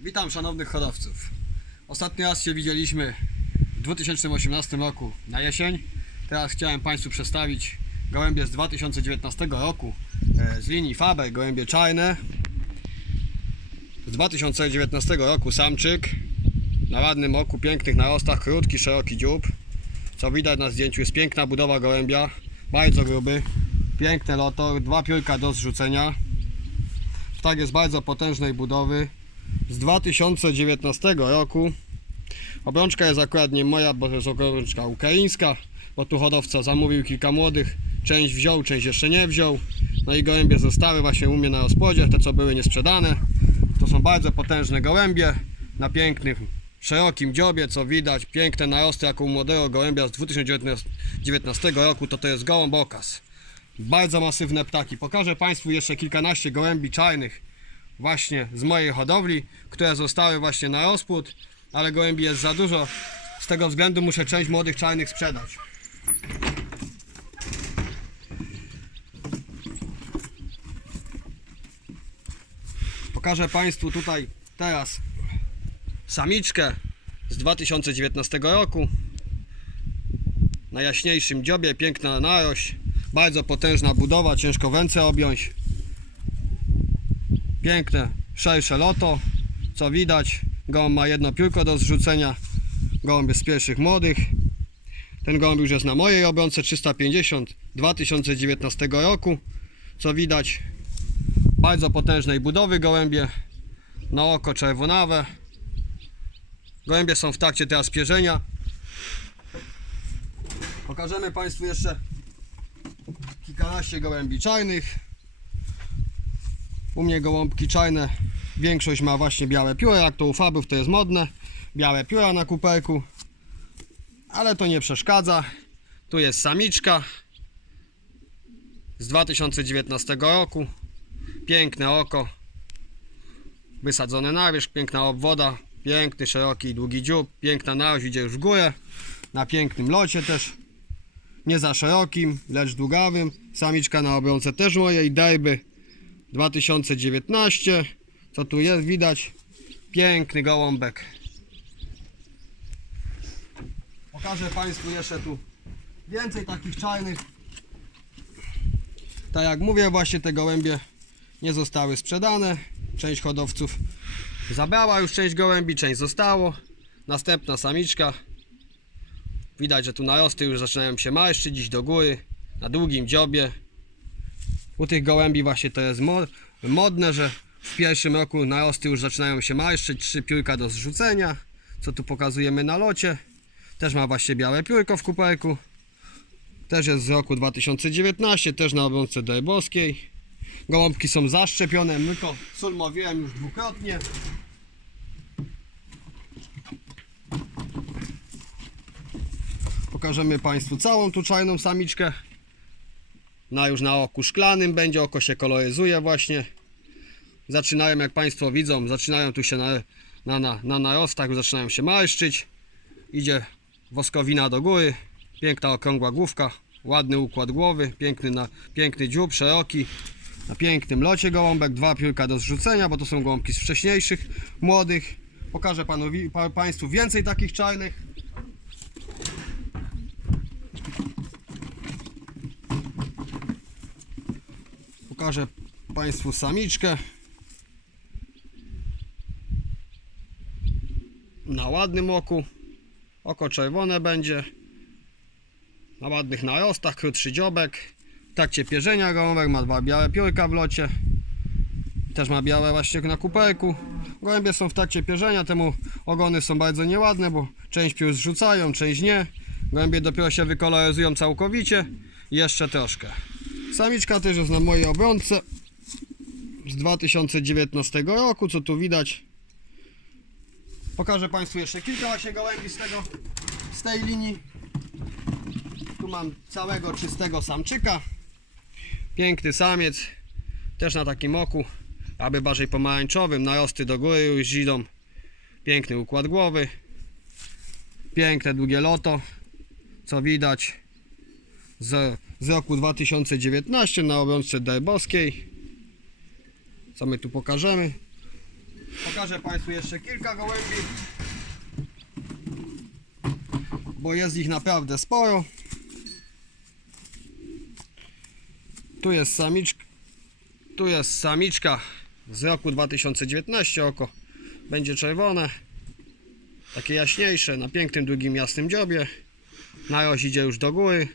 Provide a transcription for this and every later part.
Witam szanownych hodowców. Ostatni raz się widzieliśmy w 2018 roku na jesień. Teraz chciałem Państwu przedstawić gołębie z 2019 roku e, z linii Faber, gołębie czarne. Z 2019 roku samczyk na ładnym oku, pięknych narostach, krótki, szeroki dziób. Co widać na zdjęciu jest piękna budowa gołębia, bardzo gruby, piękne loto, dwa piórka do zrzucenia. Ptak jest bardzo potężnej budowy z 2019 roku. Obrączka jest akurat nie moja, bo to jest obrączka ukraińska, bo tu hodowca zamówił kilka młodych, część wziął, część jeszcze nie wziął. No i gołębie zostały właśnie u mnie na rozpłodzie, te co były niesprzedane. To są bardzo potężne gołębie na pięknym, szerokim dziobie, co widać, piękne narosty jak u młodego gołębia z 2019 roku, to to jest gołąb okaz. Bardzo masywne ptaki. Pokażę Państwu jeszcze kilkanaście gołębi czarnych właśnie z mojej hodowli, które zostały właśnie na rozpłód, ale gołębi jest za dużo. Z tego względu muszę część młodych czarnych sprzedać. Pokażę Państwu tutaj teraz samiczkę z 2019 roku. Na jaśniejszym dziobie, piękna narość, bardzo potężna budowa, ciężko węce objąć. Piękne, szersze loto, co widać. Gołąb ma jedno piórko do zrzucenia. Gołąb jest z pierwszych młodych. Ten gołąb już jest na mojej obrące 350 2019 roku. Co widać, bardzo potężnej budowy gołębie. Na oko czerwonawe. Gołębie są w trakcie teraz pierzenia. Pokażemy Państwu jeszcze kilkanaście gołębi czarnych. U mnie gołąbki czarne, większość ma właśnie białe pióra, jak to u fabów to jest modne. Białe pióra na kuperku, ale to nie przeszkadza. Tu jest samiczka z 2019 roku. Piękne oko, wysadzone na wierzch, piękna obwoda, piękny, szeroki, długi dziób, piękna narość idzie już w górę. Na pięknym locie też, nie za szerokim, lecz długawym. Samiczka na obrące też mojej derby 2019 co tu jest widać? Piękny gołąbek. Pokażę Państwu jeszcze tu więcej takich czarnych tak jak mówię właśnie te gołębie nie zostały sprzedane. Część hodowców zabrała już część gołębi, część zostało. Następna samiczka. Widać, że tu narosty już zaczynają się marszczyć dziś do góry na długim dziobie u tych gołębi właśnie to jest mo- modne, że w pierwszym roku narosty już zaczynają się marszczyć, trzy piórka do zrzucenia, co tu pokazujemy na locie. Też ma właśnie białe piórko w kuperku. Też jest z roku 2019, też na obrączce dojbowskiej. Gołąbki są zaszczepione, myko sól mówiłem już dwukrotnie. Pokażemy Państwu całą tu czarną samiczkę na już na oku szklanym będzie, oko się koloryzuje właśnie. Zaczynają, jak Państwo widzą, zaczynają tu się na, na, na, na narostach, zaczynają się marszczyć. Idzie woskowina do góry, piękna okrągła główka, ładny układ głowy, piękny, na, piękny dziób, szeroki. Na pięknym locie gołąbek, dwa piórka do zrzucenia, bo to są gołąbki z wcześniejszych, młodych. Pokażę panu, pa, Państwu więcej takich czarnych. Pokażę Państwu samiczkę. Na ładnym oku. Oko czerwone będzie. Na ładnych narostach, krótszy dziobek. W trakcie pierzenia gołąbek ma dwa białe piórka w locie. Też ma białe właśnie na kuperku. Gołębie są w trakcie pierzenia, temu ogony są bardzo nieładne, bo część piór zrzucają, część nie. Gołębie dopiero się wykoloryzują całkowicie. Jeszcze troszkę. Samiczka też jest na mojej obrączce z 2019 roku, co tu widać. Pokażę Państwu jeszcze kilka właśnie gołębi z tego, z tej linii. Tu mam całego czystego samczyka. Piękny samiec, też na takim oku, aby bardziej pomarańczowym, narosty do góry już idą. Piękny układ głowy. Piękne długie loto, co widać z, z roku 2019 na obrączce derbowskiej. Co my tu pokażemy? Pokażę Państwu jeszcze kilka gołębi. Bo jest ich naprawdę sporo. Tu jest samiczka. Tu jest samiczka z roku 2019 oko. Będzie czerwone. Takie jaśniejsze, na pięknym, długim, jasnym dziobie. Naroś idzie już do góry.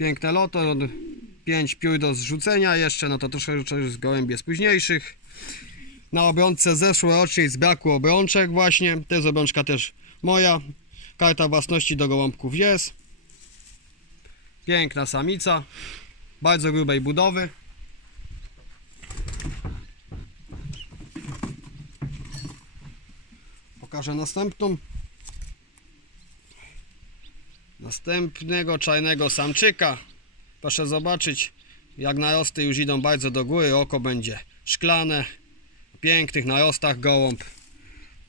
Piękne loto. No, 5 piór do zrzucenia jeszcze, no to troszeczkę z gołębie z późniejszych. Na obrączce zeszłorocznej z braku obrączek właśnie. To jest obrączka też moja. Karta własności do gołąbków jest. Piękna samica. Bardzo grubej budowy. Pokażę następną. Następnego czarnego samczyka. Proszę zobaczyć, jak narosty już idą bardzo do góry. Oko będzie szklane. Pięknych narostach gołąb.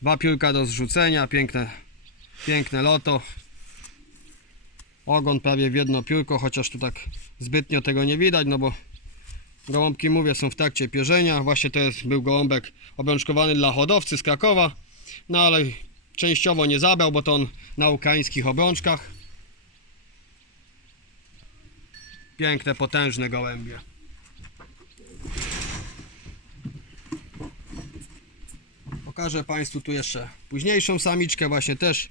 Dwa piórka do zrzucenia. Piękne, piękne loto. Ogon prawie w jedno piórko, chociaż tu tak zbytnio tego nie widać, no bo gołąbki, mówię, są w trakcie pierzenia. Właśnie to jest, był gołąbek obrączkowany dla hodowcy z Krakowa. No ale częściowo nie zabrał, bo to on na ukraińskich obrączkach. Piękne, potężne gołębie. Pokażę Państwu tu jeszcze późniejszą samiczkę, właśnie też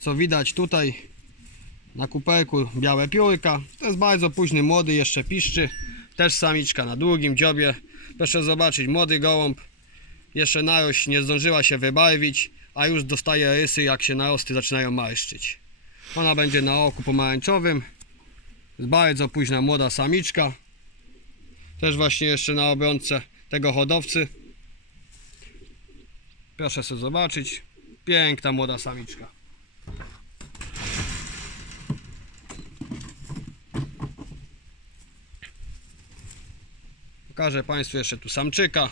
co widać tutaj na kuperku białe piórka. To jest bardzo późny, młody, jeszcze piszczy. Też samiczka na długim dziobie. Proszę zobaczyć, młody gołąb. Jeszcze narość nie zdążyła się wybarwić, a już dostaje rysy, jak się narosty zaczynają marszczyć. Ona będzie na oku pomarańczowym. Bardzo późna młoda samiczka. Też właśnie jeszcze na obrączce tego hodowcy. Proszę sobie zobaczyć. Piękna młoda samiczka. Pokażę Państwu jeszcze tu samczyka.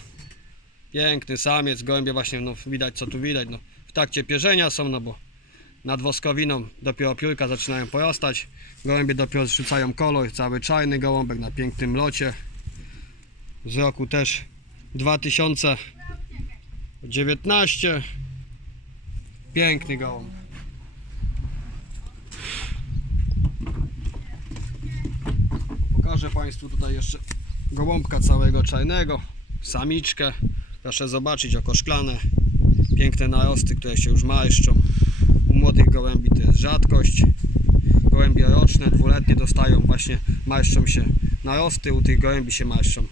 Piękny samiec, gołębie właśnie, no widać co tu widać, no w trakcie pierzenia są, no bo nad woskowiną dopiero piórka zaczynają porastać. Gołębie dopiero zrzucają kolor, cały czarny gołąbek na pięknym locie. Z roku też 2019. Piękny gołąb. Pokażę Państwu tutaj jeszcze gołąbka całego czarnego, samiczkę. Proszę zobaczyć, oko szklane, piękne narosty, które się już marszczą. Młodych gołębi to jest rzadkość. Gołębie roczne, dwuletnie dostają właśnie, marszczą się narosty, u tych gołębi się marszczą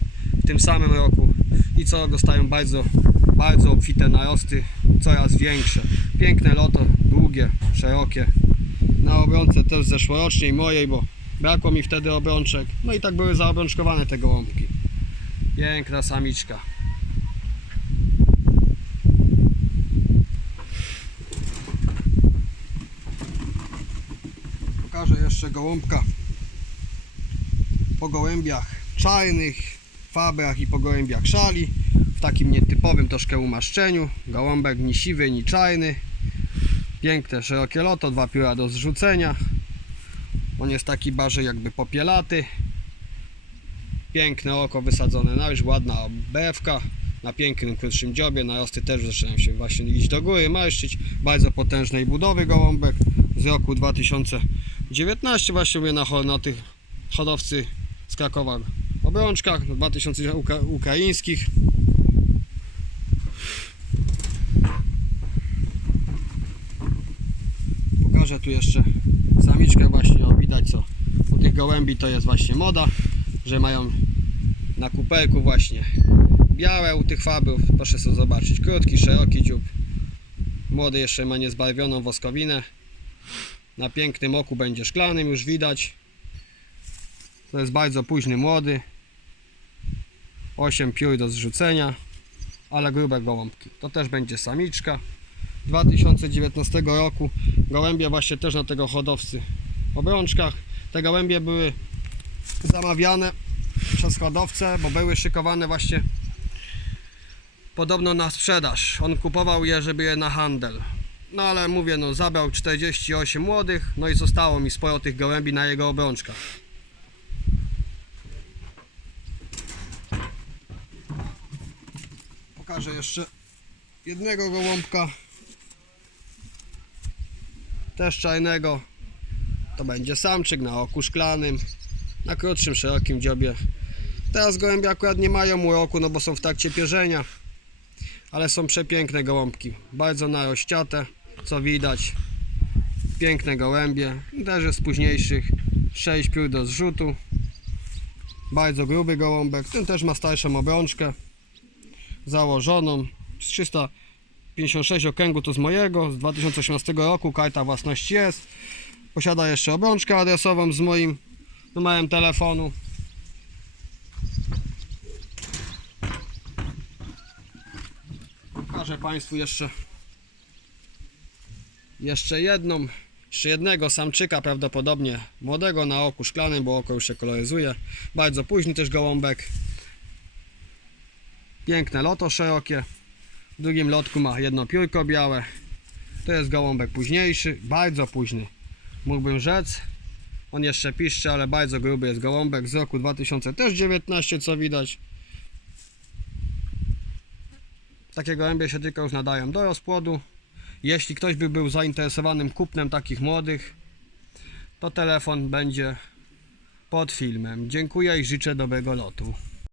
w tym samym roku i co dostają bardzo, bardzo obfite narosty, coraz większe. Piękne loto, długie, szerokie. Na obrączce też zeszłorocznej mojej, bo brakło mi wtedy obrączek. No i tak były zaobrączkowane te gołąbki. Piękna samiczka. Pokażę jeszcze gołąbka po gołębiach czarnych, fabrach i po gołębiach szali w takim nietypowym troszkę umaszczeniu. Gołąbek ni siwy, ni czarny. Piękne, szerokie loto, dwa pióra do zrzucenia. On jest taki bardziej jakby popielaty. Piękne oko wysadzone na wierzch, ładna obrewka. Na pięknym, krótszym dziobie. Narosty też zaczynają się właśnie iść do góry, marszczyć. Bardzo potężnej budowy gołąbek z roku 2019 właśnie mówię na, na tych hodowcy z Krakowa obrączkach, 2000 uka ukraińskich. Pokażę tu jeszcze samiczkę właśnie, o widać co u tych gołębi to jest właśnie moda, że mają na kupełku właśnie białe u tych fabrów, proszę sobie zobaczyć, krótki, szeroki dziób. Młody jeszcze ma niezbarwioną woskowinę. Na pięknym oku będzie szklanym, już widać. To jest bardzo późny młody. 8 piór do zrzucenia, ale grube gołąbki. To też będzie samiczka. 2019 roku gołębie właśnie też na tego hodowcy obrączkach. Te gołębie były zamawiane przez hodowcę, bo były szykowane właśnie podobno na sprzedaż. On kupował je, żeby je na handel. No ale mówię, no zabrał 48 młodych, no i zostało mi sporo tych gołębi na jego obrączkach. Pokażę jeszcze jednego gołąbka. Też czarnego. To będzie samczyk na oku szklanym. Na krótszym, szerokim dziobie. Teraz gołębie akurat nie mają uroku, no bo są w trakcie pierzenia. Ale są przepiękne gołąbki. Bardzo narościate, co widać. Piękne gołębie. Też z późniejszych. 6 piór do zrzutu. Bardzo gruby gołąbek. Ten też ma starszą obrączkę. Założoną. Z 356 okręgu to z mojego. Z 2018 roku. Karta własności jest. Posiada jeszcze obrączkę adresową z moim numerem telefonu. Pokażę Państwu jeszcze jeszcze jedną, jeszcze jednego samczyka prawdopodobnie młodego na oku szklanym, bo oko już się koloryzuje. Bardzo późny też gołąbek. Piękne loto szerokie. W drugim lotku ma jedno piórko białe. To jest gołąbek późniejszy, bardzo późny. Mógłbym rzec. On jeszcze piszczy, ale bardzo gruby jest gołąbek z roku 2019, co widać. Takie gołębie się tylko już nadają do rozpłodu. Jeśli ktoś by był zainteresowanym kupnem takich młodych, to telefon będzie pod filmem. Dziękuję i życzę dobrego lotu.